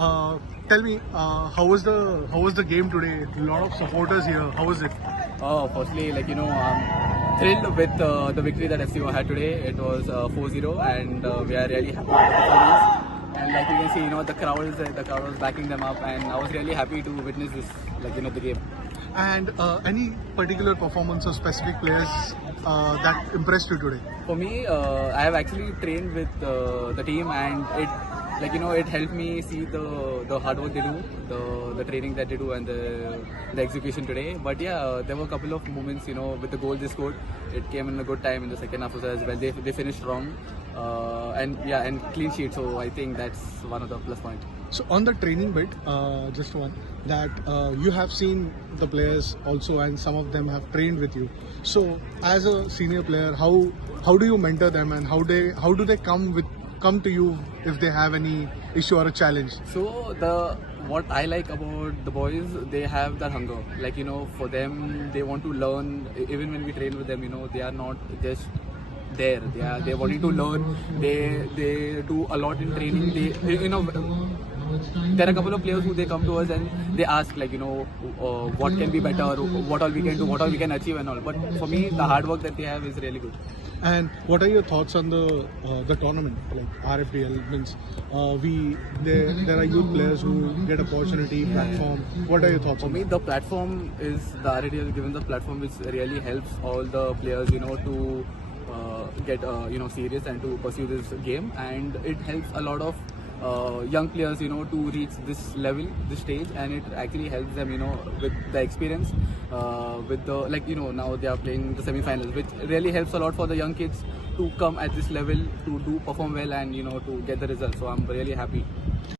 Uh, Tell me, how was the game today? A lot of supporters here. How was it? Firstly, I'm thrilled with the victory that FCO had today. It was 4-0, and we are really happy with the performance. And like you can see, the crowd was backing them up, and I was really happy to witness this, the game. And any particular performance of specific players that impressed you today? For me, I have actually trained with the team, and it helped me see the hard work they do, the training that they do, and the execution today. But yeah, there were a couple of moments, with the goal they scored. It came in a good time in the second half as well. They finished strong, and clean sheet. So I think that's one of the plus points. So on the training bit, just one that you have seen the players also, and some of them have trained with you. So as a senior player, how do you mentor them, and how do they come to you if they have any issue or a challenge? So what I like about the boys, they have that hunger. For them, they want to learn. Even when we train with them, they are not just there. They're wanting to learn. They do a lot in training. There are a couple of players who they come to us and they ask what can be better, what all we can do, what all we can achieve and all. But for me, the hard work that they have is really good. And what are your thoughts on the tournament, like RFDL? Means there are youth players who get opportunity, platform. What are your thoughts For on me, that? the platform is the RFDL given the platform which really helps all the players, to get serious and to pursue this game, and it helps a lot of young players, to reach this level, this stage, and it actually helps them, with the experience, with the now they are playing the semi-finals, which really helps a lot for the young kids to come at this level to perform well and to get the results. So I'm really happy.